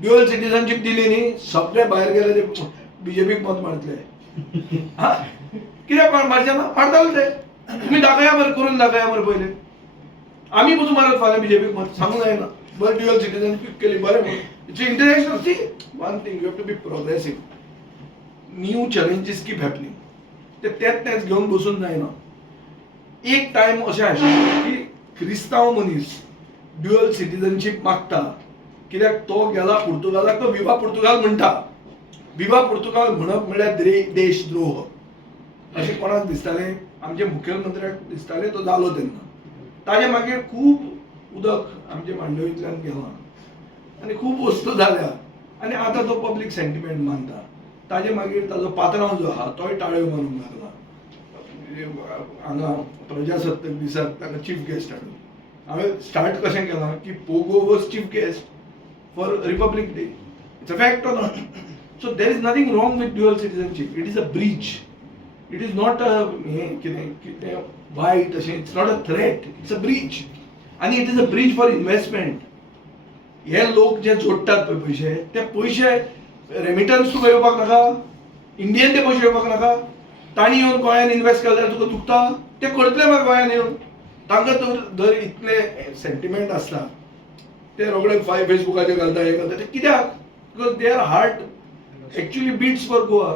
Dual citizenship दिली न्ही सगळे भायर गेले ते बीजेपीक मत मारतले. हा कित्याक मारचे ना मारताले ते. तुम्ही दाखया बरं करून दाखया बरं पहिले. आम्ही पसून मारत फाल्यां बीजेपीक मत सांगूंक जायना. बरं ड्युअल सिटीजनशिप केली बरें म्हणून. It's international see one thing you have to be progressive. New challenges keep happening. तेच घेवन बसून जायना. एक टायम अशें आशिल्लो की क्रिस्तांव मनीस ड्युअल सिटीजनशिप मागता कित्याक तो गेला पुर्तुगालाक तो विवा पुर्तुगाल म्हणटा. विवा पुर्तुगाल म्हणप म्हणल्यार देशद्रोह अशें कोणाक दिसतालें. आमचे मुख्यमंत्र्याक दिसतालें तो जालो तेन्ना. ताजे मागीर खूब उदक आमचे मांडवींतल्यान गेलां आनी खूब वस्तू जाल्या आनी आतां तो पब्लीक सेंटिमेंट मानता. ताजे मागीर ताजो पात्रांव जो आहा तोय ताळयो मारूंक लागला. हांगा प्रजासत्ताक दिसाक ताका चीफ गेस्ट हाडून. हांवें स्टार्ट कशें केलां की पोगो was chief guest for Republic Day. It's a fact or not. So there is nothing wrong with dual citizenship. It is a breach. It is not a कितें वायट अशें. It's not a threat. It's a breach. आनी it is a breach for investment. हे लोक जे जोडटात पळय पयशे ते पयशे रेमिटन्स तुका येवपाक नाका. इंडियन ते पयशे येवपाक नाका. तांणी येवन गोंयांत इन्व्हेस्ट केले जाल्यार तुका दुखता. ते करतले मरे गोंयांत येवन. तांकां जर इतले सेंटिमेंट आसता ते रोखडे फेसबुकाचेर घालता हे घालता ते कित्याक? Because their heart actually beats for Goa.